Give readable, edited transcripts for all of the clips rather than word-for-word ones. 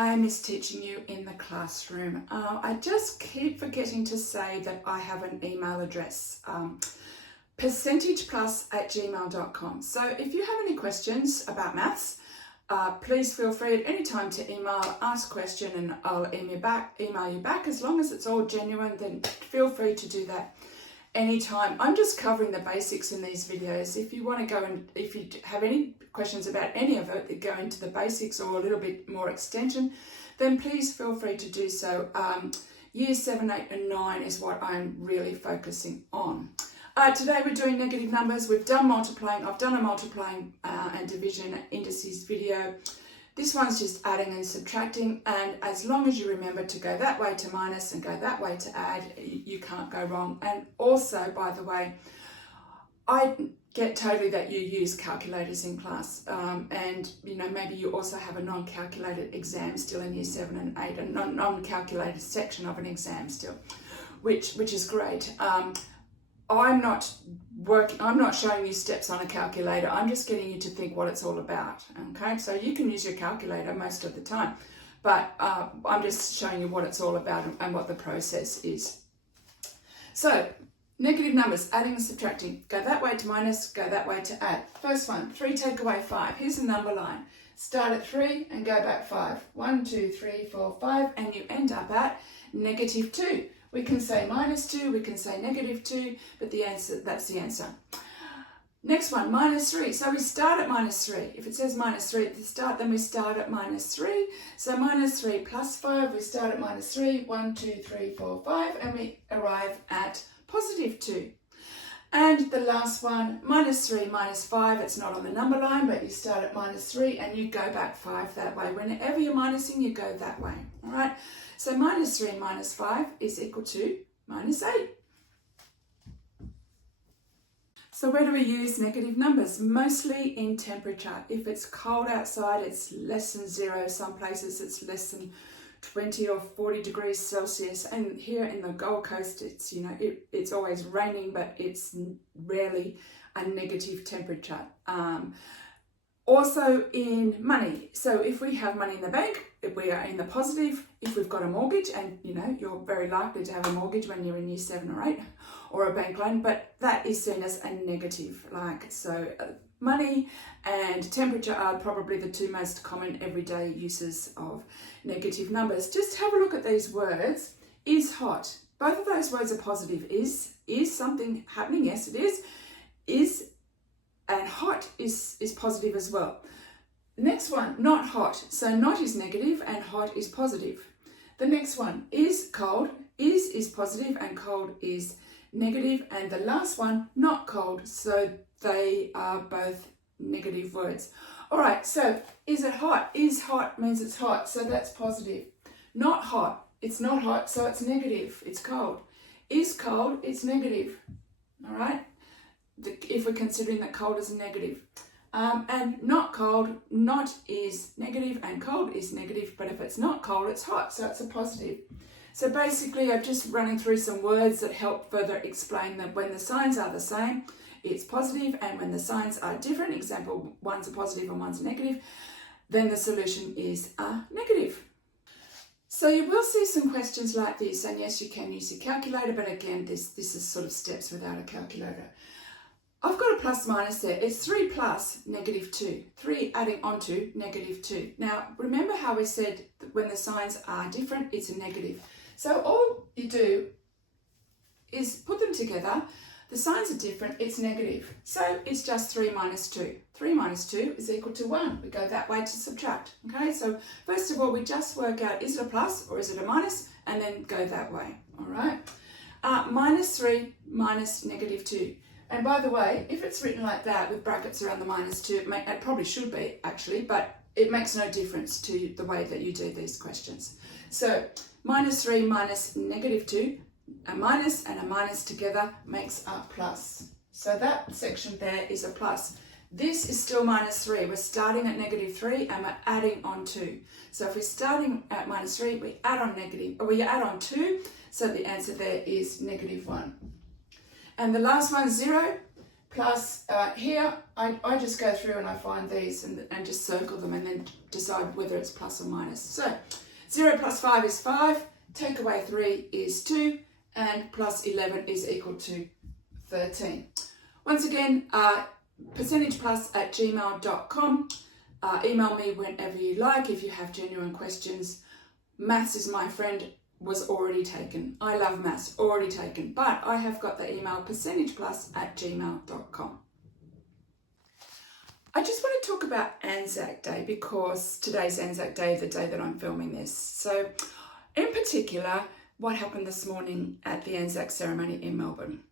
I miss teaching you in the classroom. I just keep forgetting to say that I have an email address, percentageplus@gmail.com. So if you have any questions about maths, please feel free at any time to email, ask a question, and I'll email you back. As long as it's all genuine, then feel free to do that anytime. I'm just covering the basics in these videos. If you want to go and if you have any questions about any of it that go into the basics or a little bit more extension, then please feel free to do so. Years 7, 8 and 9 is what I'm really focusing on. Today we're doing negative numbers. We've done multiplying. I've done a multiplying and division indices video. This one's just adding and subtracting, and as long as you remember to go that way to minus and go that way to add, you can't go wrong. And also, by the way, I get totally that you use calculators in class, and you know, maybe you also have a non-calculated exam still in year 7 and 8, a non-calculated section of an exam still, which is great. I'm not showing you steps on a calculator. I'm just getting you to think what it's all about. Okay, so you can use your calculator most of the time, but I'm just showing you what it's all about and what the process is. So, negative numbers, adding and subtracting. Go that way to minus, go that way to add. First one, 3 take away 5. Here's the number line. Start at 3 and go back 5. 1, 2, 3, 4, 5, and you end up at negative 2. We can say minus 2, we can say negative 2, but that's the answer. Next one, minus 3. So we start at minus 3. If it says minus 3 at the start, then we start at minus 3. So minus 3 plus 5, we start at minus 3. 1, 2, 3, 4, 5, and we arrive at positive 2. And the last one, minus 3, minus 5, it's not on the number line, but you start at minus 3 and you go back 5 that way. Whenever you're minusing, you go that way, all right? So minus 3 minus 5 is equal to minus 8. So where do we use negative numbers? Mostly in temperature. If it's cold outside, it's less than 0. Some places it's less than 20 or 40 degrees Celsius. And here in the Gold Coast, it's, you know, it's always raining, but it's rarely a negative temperature. Also in money. So if we have money in the bank, if we are in the positive. If we've got a mortgage, and you know, you're very likely to have a mortgage when you're in year 7 or 8, or a bank loan, but that is seen as a negative. Money and temperature are probably the two most common everyday uses of negative numbers. Just have a look at these words. Is hot. Both of those words are positive. Is something happening? Yes, it is. Is and hot is positive as well. Next one, not hot. So not is negative and hot is positive. The next one is cold. Is positive and cold is negative. And the last one, not cold. So they are both negative words. All right, so is it hot? Is hot means it's hot, so that's positive. Not hot, it's not hot, so it's negative, it's cold. Is cold, it's negative. All right, if we're considering that cold is a negative. And not cold, not is negative and cold is negative, but if it's not cold, it's hot, so it's a positive. So basically, I'm just running through some words that help further explain that when the signs are the same, it's positive, and when the signs are different, example, one's a positive and one's a negative, then the solution is a negative. So you will see some questions like this, and yes, you can use your calculator, but again, this is sort of steps without a calculator. I've got a plus minus there. It's 3 plus negative 2. 3 adding on to negative 2. Now, remember how we said that when the signs are different, it's a negative. So all you do is put them together. The signs are different, it's negative. So it's just 3 minus 2. 3 minus 2 is equal to 1. We go that way to subtract. Okay, so first of all, we just work out, is it a plus or is it a minus? And then go that way, all right? Minus 3 minus negative 2. And by the way, if it's written like that with brackets around the minus 2, it probably should be actually, but it makes no difference to the way that you do these questions. So minus 3 minus negative 2, a minus and a minus together makes a plus. So that section there is a plus. This is still minus 3. We're starting at negative 3 and we're adding on 2. So if we're starting at minus 3, we add on 2. So the answer there is negative 1. And the last one, 0. Plus, here, I just go through and I find these and just circle them and then decide whether it's plus or minus. So, 0 plus 5 is 5, take away 3 is 2, and plus 11 is equal to 13. Once again, percentageplus@gmail.com. Email me whenever you like if you have genuine questions. Maths is my friend, was already taken. I love maths, already taken. But I have got the email percentageplus@gmail.com. I just want to talk about Anzac Day because today's Anzac Day, the day that I'm filming this. So in particular, what happened this morning at the Anzac ceremony in Melbourne.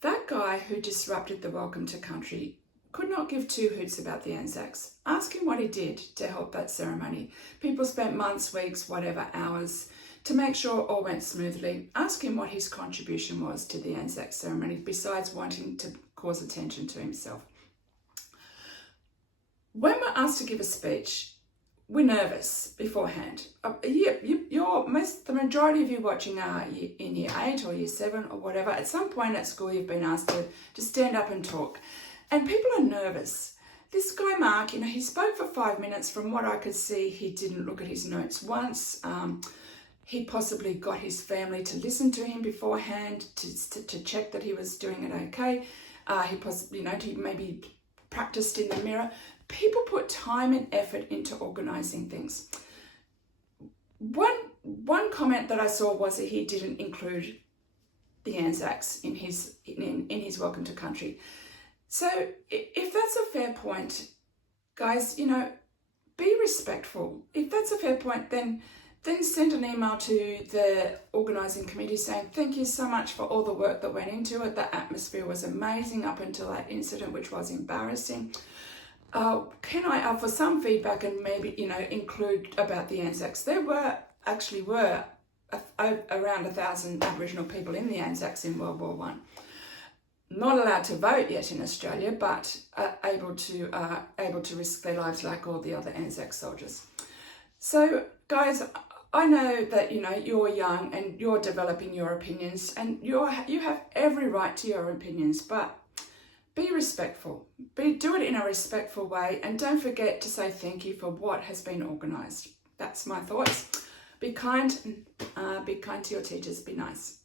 That guy who disrupted the Welcome to Country could not give two hoots about the Anzacs. Ask him what he did to help that ceremony. People spent months, weeks, whatever, hours to make sure all went smoothly. Ask him what his contribution was to the Anzac ceremony besides wanting to cause attention to himself. When we're asked to give a speech, we're nervous beforehand. The majority of you watching are in year 8 or year 7 or whatever. At some point at school, you've been asked to stand up and talk. And people are nervous. This guy, Mark, he spoke for 5 minutes. From what I could see, he didn't look at his notes once. He possibly got his family to listen to him beforehand to check that he was doing it okay. He possibly, he maybe practiced in the mirror. People put time and effort into organising things. One comment that I saw was that he didn't include the Anzacs in his Welcome to Country. So if that's a fair point, guys, be respectful. If that's a fair point, then send an email to the organising committee saying, thank you so much for all the work that went into it. The atmosphere was amazing up until that incident, which was embarrassing. Can I offer some feedback and maybe, include about the Anzacs? There were around 1,000 Aboriginal people in the Anzacs in World War I. Not allowed to vote yet in Australia, but able to risk their lives like all the other Anzac soldiers. So, guys, I know that you're young and you're developing your opinions, and you have every right to your opinions, but be respectful. Do it in a respectful way, and don't forget to say thank you for what has been organised. That's my thoughts. Be kind to your teachers. Be nice.